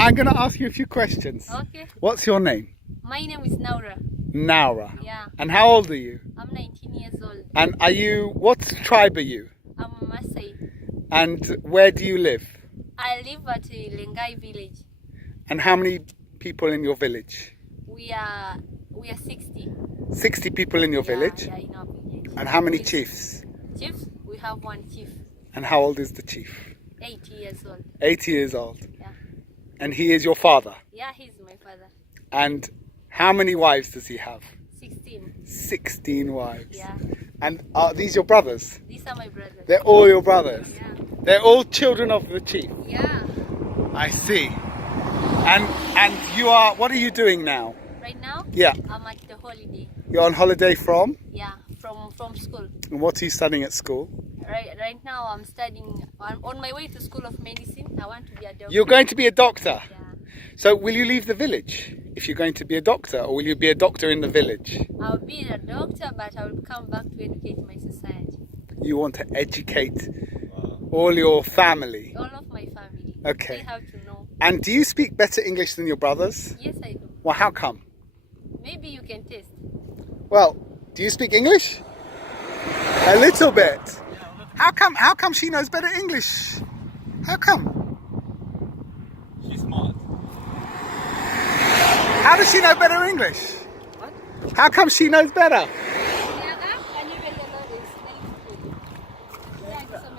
I'm going to ask you a few questions. Okay. What's your name? My name is Naura. Naura. Yeah. And how old are you? I'm 19 years old. And are you, what tribe are you? I'm a Maasai. And where do you live? I live at Lengai village. And how many people in your village? We are 60. 60 people in your village? Yeah, in our village. And how many chiefs? Chiefs? We have one chief. And how old is the chief? 80 years old. 80 years old. Yeah. And he is your father? Yeah, he's my father. And how many wives does he have? 16. 16 wives. Yeah. And are these your brothers? These are my brothers. They're all your brothers? Yeah. They're all children of the chief? Yeah. I see. And you are, what are you doing now? Right now? Yeah. I'm at the holiday. You're on holiday from? Yeah, from school. And what are you studying at school? Right now I'm studying, I'm on my way to School of Medicine. I want to be a doctor. You're going to be a doctor? Yeah. So will you leave the village if you're going to be a doctor, or will you be a doctor in the village? I'll be a doctor, but I will come back to educate my society. You want to educate all your family? All of my family. Okay. They have to know. And do you speak better English than your brothers? Yes, I do. Well, how come? Maybe you can test. Well, do you speak English? A little bit. How come she knows better English? How come? She's smart. How does she know better English? What? How come she knows better?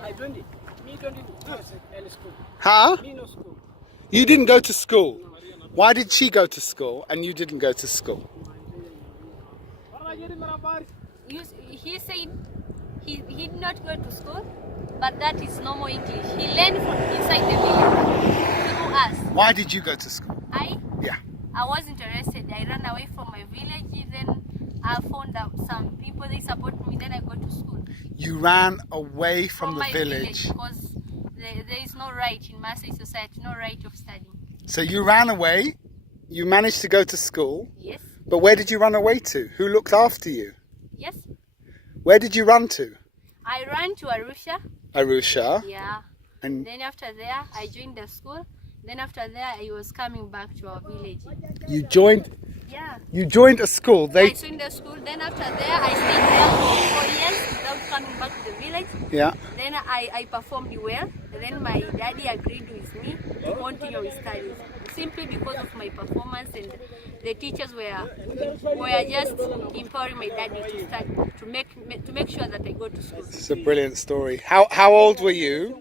I don't need. Me don't need school. Huh? Me no school. You didn't go to school. Why did she go to school and you didn't go to school? He said he did not go to school, but that is normal English. He learned from inside the village through us. Why did you go to school? Yeah. I was interested. I ran away from my village. Then I found out some people, they support me. Then I go to school. You ran away from the my village. because there is no right in Maasai society, no right of studying. So you ran away, you managed to go to school, Yes. but where did you run away to? Who looked after you? Yes. Where did you run to? I ran to Arusha. Arusha. Yeah. And Then after there, I joined the school. Then after there, I was coming back to our village. you joined Yeah. a school. I They joined the school. Then after there, I stayed there for 4 years without coming back to the village. yeah. Then I performed well. Then my daddy agreed with me to continue with studies, simply because of my performance, and the teachers were just empowering my daddy to study, to make sure that I go to school. It's a brilliant story. How old were you?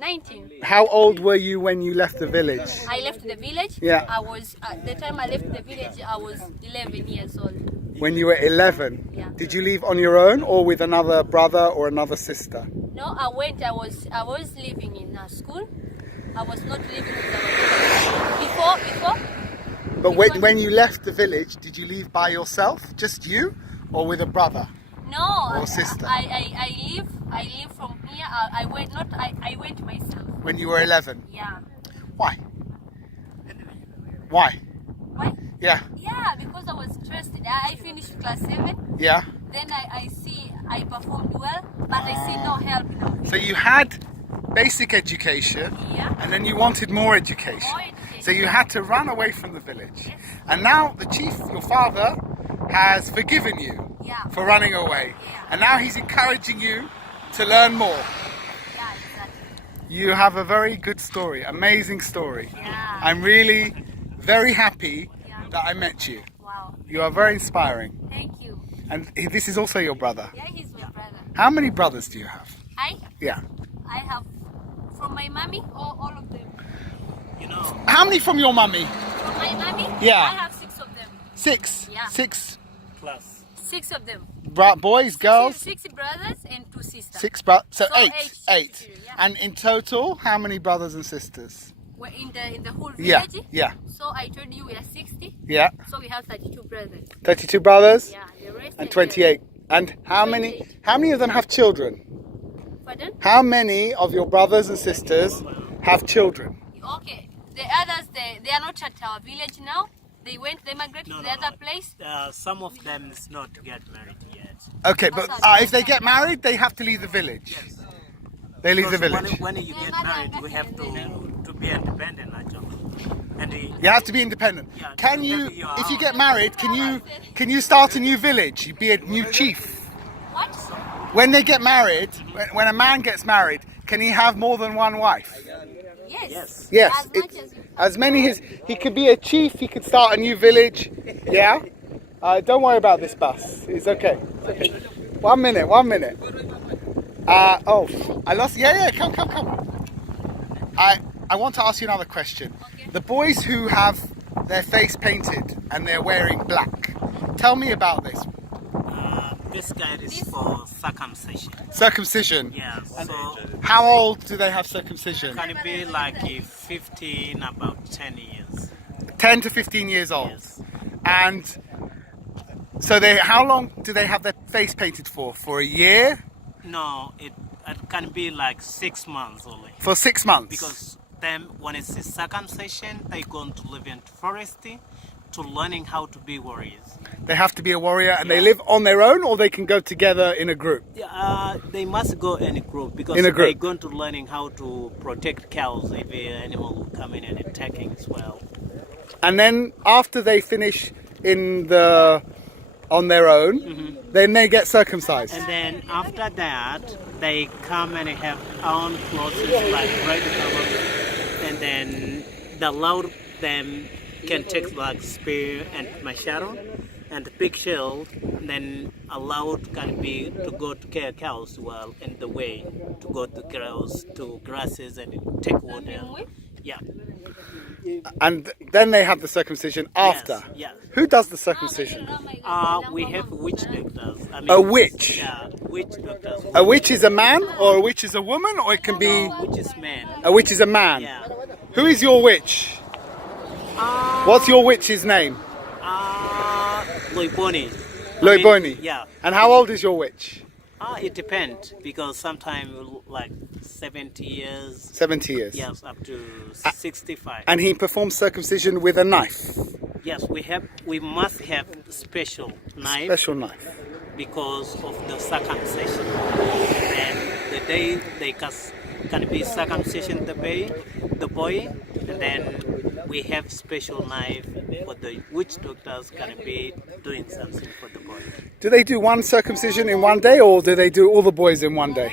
19. How old were you when you left the village? I left the village. Yeah. I was at the time I left the village. I was 11 years old. When you were 11? Yeah. Did you leave on your own or with another brother or another sister? No, I went. I was living in a school. I was not living with our before. But when you left the village, did you leave by yourself? Just you? Or with a brother? No, Or sister? I live from here. I went myself. When you were 11? Yeah. Why? Why? Why? Yeah. Yeah, because I was interested. I finished class 7. Yeah. Then I see I performed well, but I see no help in our village. So you had basic education, Yeah. and then you wanted more education. More education. So you had to run away from the village. Yes. And now the chief, your father, has forgiven you Yeah. for running away. Yeah. And now he's encouraging you to learn more. Yeah, exactly. You have a very good story, amazing story. Yeah. I'm really very happy Yeah. that I met you. Wow. You are very inspiring. Thank you. And this is also your brother. Yeah, he's my brother. How many brothers do you have? Yeah. I have from my mommy, all of them. How many from your mummy? From my mommy, Yeah. I have 6 of them. 6? Yeah. 6 Plus. 6 of them. boys, girls? 6 brothers and 2 sisters. 6 brothers. So, So 8. eight. 8. Yeah. And in total, how many brothers and sisters? We're in the whole Yeah. village. Yeah. So I told you we are 60. Yeah. So we have 32 brothers. 32 brothers? Yeah, the rest. And are 28. And how many of them have children? there. Pardon? How many of your brothers and sisters have children? Okay. The others, they are not at our village now. They migrated to the other place. Some of them is not get married yet. Okay, but if they get married, they have to leave the village. Yes. They leave the Because village. when you get married, we have to be independent, actually. And You have to be independent. Yeah, Can you, independent you are. if you get married, can you start a new village? You be a new chief. What? When they get married, when a man gets married, can he have more than one wife? Yes. Yes. As much as you As many as he could be a chief, he could start a new village. Yeah. Don't worry about this bus. It's okay. It's okay. 1 minute. 1 minute. Oh, I lost. Yeah. Come. I want to ask you another question. Okay. The boys who have their face painted and they're wearing black. Tell me about this. this guide is for circumcision. Circumcision. Yeah. So How old do they have circumcision? can it be like 15, about 10 years? 10 to 15 years old. Yes. And so how long do they have their face painted for? For a year? No, it can be like 6 months only. For 6 months? Because then when it's a circumcision, they going to live in forest to learning how to be warriors. They have to be a warrior and they Yeah. live on their own, or they can go together in a group? They must go in a group because In a group. they're going to learning how to protect cows if an animal will come in and attacking as well. And then after they finish on their own, then they get circumcised. And then after that, they come and have own clothes like red color, and then the loud them can take like spear and machado and big shield, and then allowed can be to go to care cows well in the way to go to cows to grasses and take water. Yeah. And then they have the circumcision after. Yes. Who does the circumcision? We have witch doctors. I mean, A witch? Yeah, witch doctors. A witch is a man, or a witch is a woman, or it can be... Which is man. A witch is a man. Yeah. Who is your witch? What's your witch's name? Loiboni. Loiboni? Yeah. And how old is your witch? It depends because sometimes like 70 years. 70 years. Yes, up to 65. And he performs circumcision with a knife. Yes, we must have special knife Special knife. because of the circumcision. And the day they can be circumcision the boy, and then we have special knife for the witch doctors can be doing something for the boy. Do they do one circumcision in one day, or do they do all the boys in one day?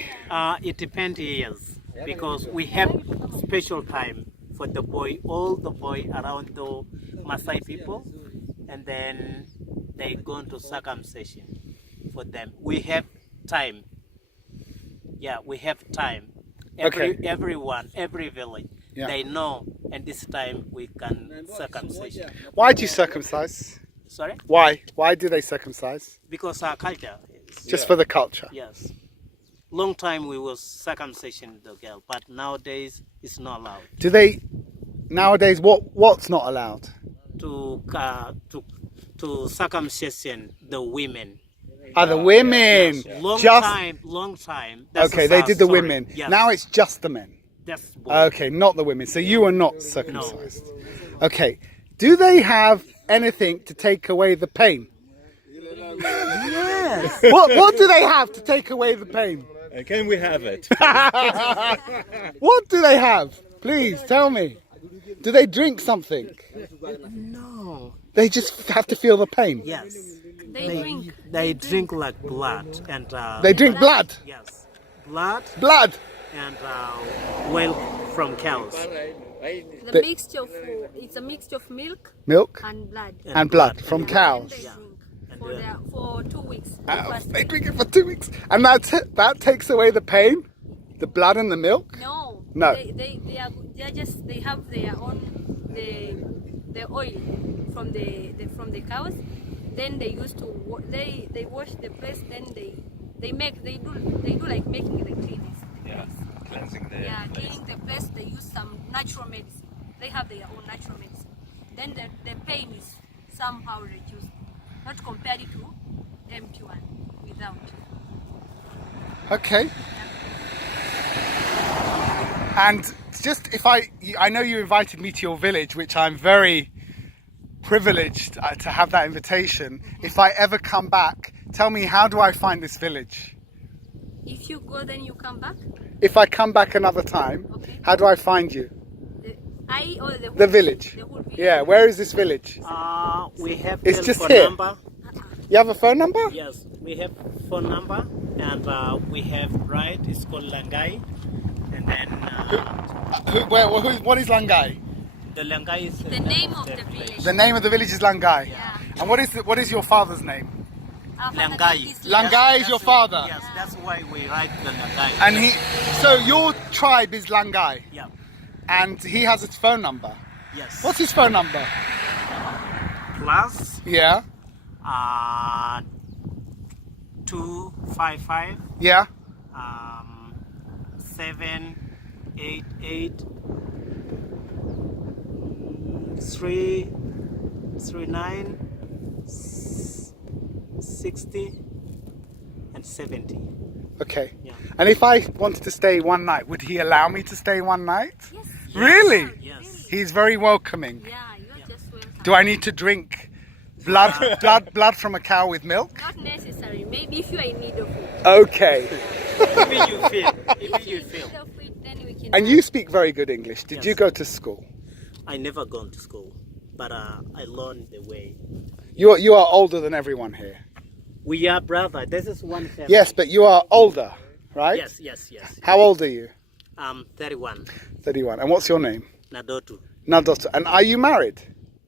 It depends years because we have special time for the boy, all the boy around the Maasai people, and then they go into circumcision for them. We have time. Yeah, we have time. Everyone, every village, Yeah. they know, and this time we can circumcision. Why do you circumcise? Sorry? Why? Why do they circumcise? Because our culture is, Just for the culture. yes. Long time we was circumcision the girl, but nowadays it's not allowed. Do they nowadays? What's not allowed? To circumcision the women. The women. Yes. Long time. That's Okay, a they sad did the story. women. Yes. Now it's just the men. That's boy. Okay, not the women. So you are not circumcised. Okay. Do they have anything to take away the pain? Yes. What do they have to take away the pain? Can we have it? What do they have? Please tell me. Do they drink something? No. They just have to feel the pain. Yes. They drink. They drink like blood and They drink blood. yes, blood Blood. and milk from cows The mixture of it's a mixture of milk Milk and blood. and blood from Then cows. they drink for 2 weeks. They drink it for 2 weeks, and that takes away the pain, the blood and the milk. No. No. They have their own the oil from the cows. Then they used to they wash the place. Then they do like making the cleanest. Yeah, cleansing the Cleaning the place. They use some natural medicine. They have their own natural medicine. Then the pain is somehow reduced, not compared to empty one without. Okay. And just I know you invited me to your village, which I'm very privileged to have that invitation. If I ever come back, tell me, how do I find this village? If you go, then you come back. If I come back another time, Okay. how do I find you? The village. The whole village. Yeah, where is this village? We have It's just telephone here. number. You have a phone number? Yes, we have phone number, and we have right. It's called Langai, and then What is Langai? the Langai is The name of the village. The name of the village is Langai. Yeah. And what is your father's name? Our father Langai. is Langai is your father. Yes, that's why we write the Langai. And so your tribe is Langai, Yeah. and he has his phone number. Yes. What's his phone number? Plus Yeah, 255 yeah. 788 339 60 and 70. Okay. Yeah. And if I wanted to stay one night, would he allow me to stay one night? Yes. Really? Yes. He's very welcoming. Yeah, you're just welcome. Do I need to drink blood from a cow with milk? Not necessary. Maybe if you are in need of it. Okay. If you feel. If you need of it, then we can. And you speak very good English. Did Yes. you go to school? I never gone to school, but I learned the way. You are older than everyone here. We are brother. This is one family. Yes, but you are older, right? Yes. How old are you? 31. 31. And what's your name? Nadotu. Nadoto. And are you married?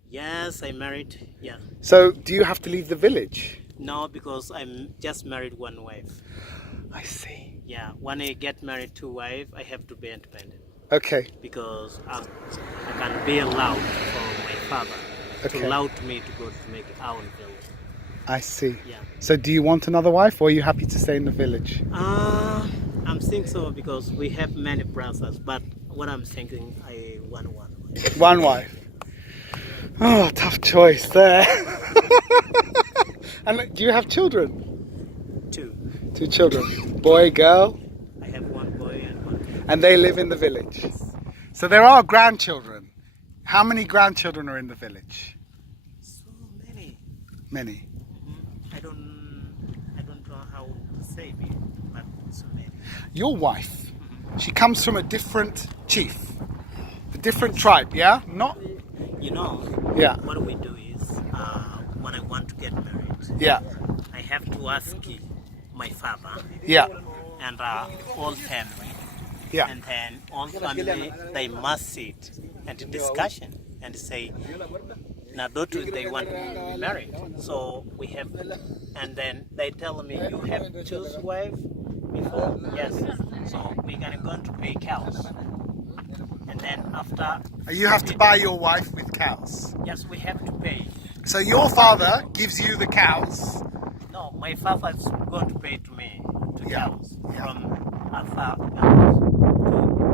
Yes, I married. Yeah. So do you have to leave the village? No, because I'm just married one wife. I see. Yeah. When I get married to wife, I have to be independent Okay. because I can be allowed for my father Okay. to allow me to go to make our village. I see. Yeah. So do you want another wife, or are you happy to stay in the village? I'm thinking so because we have many brothers, but what I'm thinking, I want one wife. One wife. Oh, tough choice there. And do you have children? Two. 2 children. Boy, girl, I have one boy and one girl. and they live in the village. So there are grandchildren. How many grandchildren are in the village? So many. Many. I don't know how to say it, but so many. Your wife, she comes from a different chief, a different tribe, yeah? Not, You know, yeah, what we do is when I want to get married, yeah, I have to ask my father yeah, and all family, yeah. and then all family they must sit and discussion and say, now they want to be married. So we have, and then they tell me you have choose wife before, yes. So we're gonna go to pay cows, and then after, You have to buy your wife with cows. yes, we have to pay. So your father gives you the cows. No, my father is going to pay to me to Yeah, cows yeah. from other cows.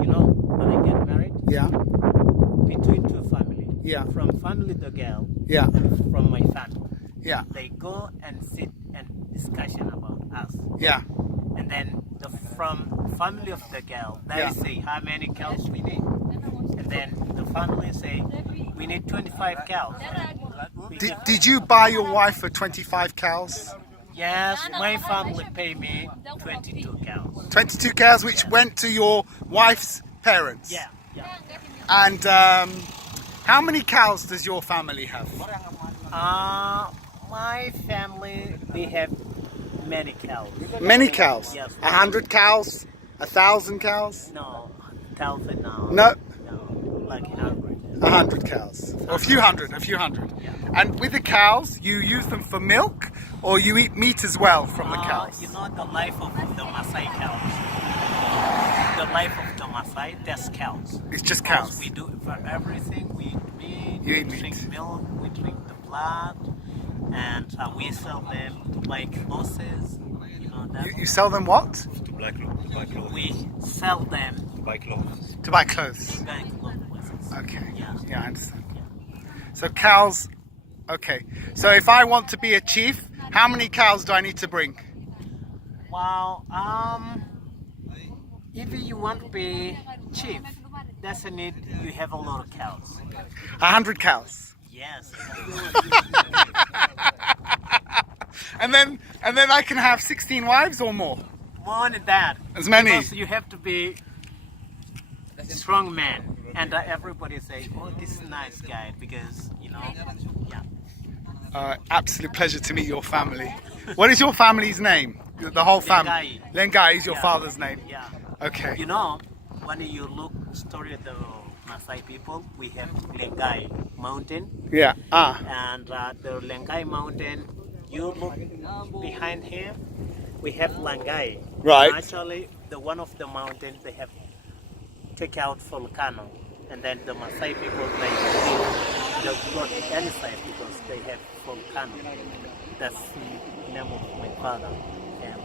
You know, when I get married, Yeah, between two families, yeah, from family the girl yeah, and from my family, yeah, they go and sit and discussion about us, yeah, and then from family of the girl, they Yeah. say how many cows we need, and then the family say we need 25 cows. We give- Did you buy your wife for 25 cows? Yes, my family pay me 22 cows. 22 cows, which went to your wife's parents. Yeah. And how many cows does your family have? My family, they have many cows. Many cows. Yes. 100 cows? 1,000 cows? No, 1,000 now. No, No, like 100. 100 cows. Or a few hundred. Yeah. And with the cows, you use them for milk, or you eat meat as well from the cows? You know the life of the Maasai cows. The life of the Maasai, that's cows. It's just Because cows. we do it for everything. We eat meat, You eat we drink meat. milk, we drink the blood, and we sell them to buy clothes. You know that. You sell them what? To buy clothes. We sell them Buy clothes. To buy clothes. to buy clothes. Okay. Yeah. Yeah, I understand. So cows, okay. So if I want to be a chief, how many cows do I need to bring? Wow. If you want to be chief, that's a need. You have a lot of cows. 100 cows. Yes. And then I can have 16 wives or more. More than that. As many. Because you have to be a strong man. And everybody say, oh, this is nice guy because, you know, yeah. Absolute pleasure to meet your family. What is your family's name? The whole family. Lengai is your father's name. Yeah. Okay. You know, when you look story of the Maasai people, we have Lengai mountain. Yeah. And the Lengai mountain, you look behind here, we have Lengai. Right. Actually, the one of the mountains they have take out volcano, and then the Maasai people they go to any side because they have volcano. That's the name of my father.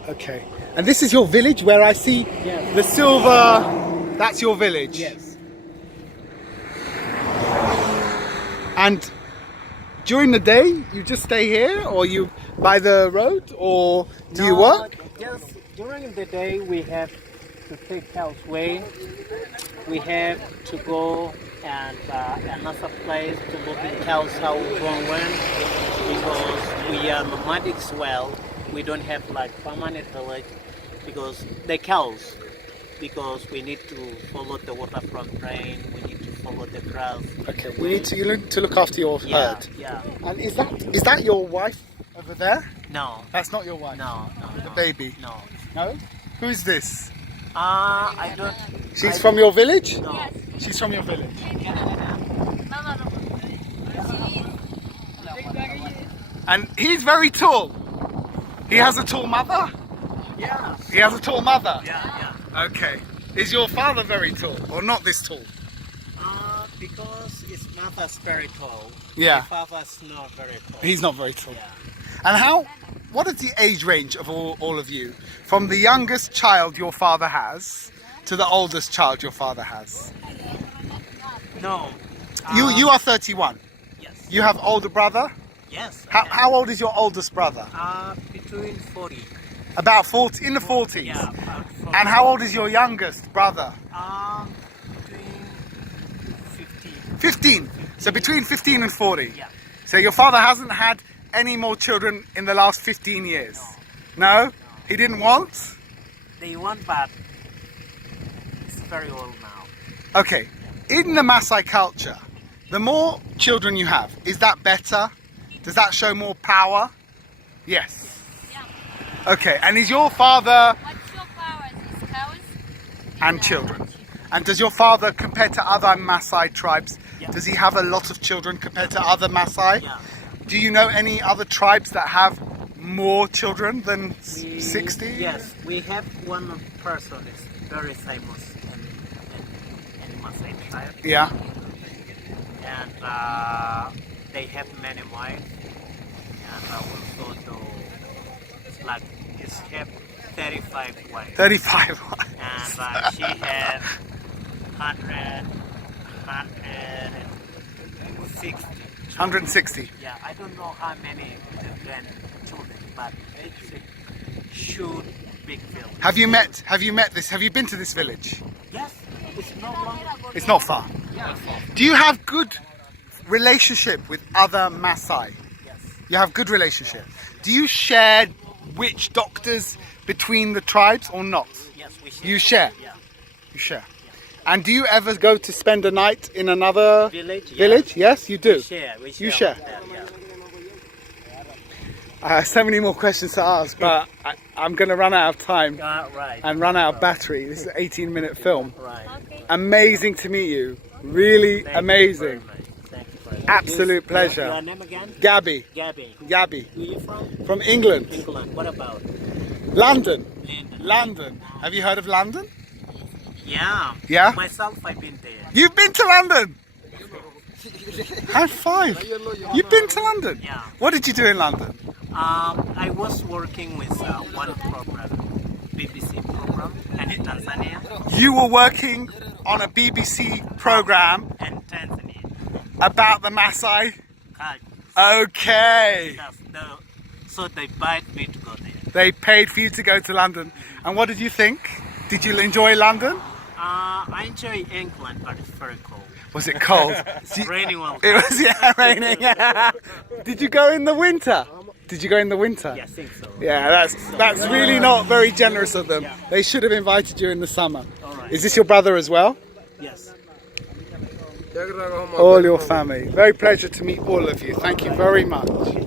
Okay. And this is your village where I see the silver. That's your village. Yes. And during the day, you just stay here, or you by the road, or do you work? Just during the day we have to take elsewhere. We have to go and another place to look in cows how long when because we are nomadic well. We don't have like permanent village because the cows. Because we need to follow the water from drain. We need to follow the grass. Okay. We need to look after your herd. Yeah. And is that your wife over there? No. That's not your wife. No. The baby. No. No. Who is this? I don't. She's from your village? No. She's from your village. And he's very tall. He has a tall mother? Yeah. He has a tall mother? Yeah. Okay. Is your father very tall or not this tall? Because his mother's very tall. Yeah. My father's not very tall. He's not very tall. Yeah. And what is the age range of all of you? From the youngest child your father has to the oldest child your father has? No. You are 31. Yes. You have older brother? Yes. How old is your oldest brother? Between 40. About 40, in the 40s? Yeah, about 40. And how old is your youngest brother? Between 15. 15. So between 15 and 40. Yeah. So your father hasn't had any more children in the last 15 years? No? He didn't want? They want, but it's very old now. Okay. In the Maasai culture, the more children you have, is that better? Does that show more power? Yes. Yeah. Okay. And is your father What's your powers? Is cows? and children? And does your father, compared to other Maasai tribes, does he have a lot of children compared to other Maasai? Yeah. Do you know any other tribes that have more children than 60? Yes, we have one person is very famous in Maasai tribe. Yeah. And they have many wives. And also like it's have 35 wives. 35. And she has 160. 160. Yeah, I don't know how many grandchildren, but it should big village. Have you met this? Have you been to this village? Yes, it's no longer. It's not far. Yeah. Do you have good relationship with other Maasai? Yes. You have good relationship. Do you share witch doctors between the tribes or not? Yes, we share. You share? Yeah. You share. And do you ever go to spend a night in another Village? village? Yes, you do. We share. You share. with them, yeah. I have so many more questions to ask, but I'm going to run out of time Right. and run out of battery. This is an 18-minute film. Right. Okay. Amazing to meet you. Really Thank you amazing. very much. Thank you very much. Absolute pleasure. Your name again? Gabby. Gabby. Gabby. Where you from? From England. England. What about? London. London. London. Have you heard of London? Yeah. Yeah? Myself, I've been there. You've been to London? High five. You've been to London? Yeah. What did you do in London? I was working with one program, BBC program, and in Tanzania You were working on a BBC program and Tanzania. about the Maasai? Right. Okay. So they invited me to go there. They paid for you to go to London. And what did you think? Did you enjoy London? I enjoy England, but it's very cold. Was it cold? Raining all It was, yeah, raining. Did you go in the winter? Did you go in the winter? Yeah, I think so. Yeah, that's really not very generous of them. Yeah. They should have invited you in the summer. All right. Is this your brother as well? Yes. all your family. Very pleasure to meet all of you. Thank you very much.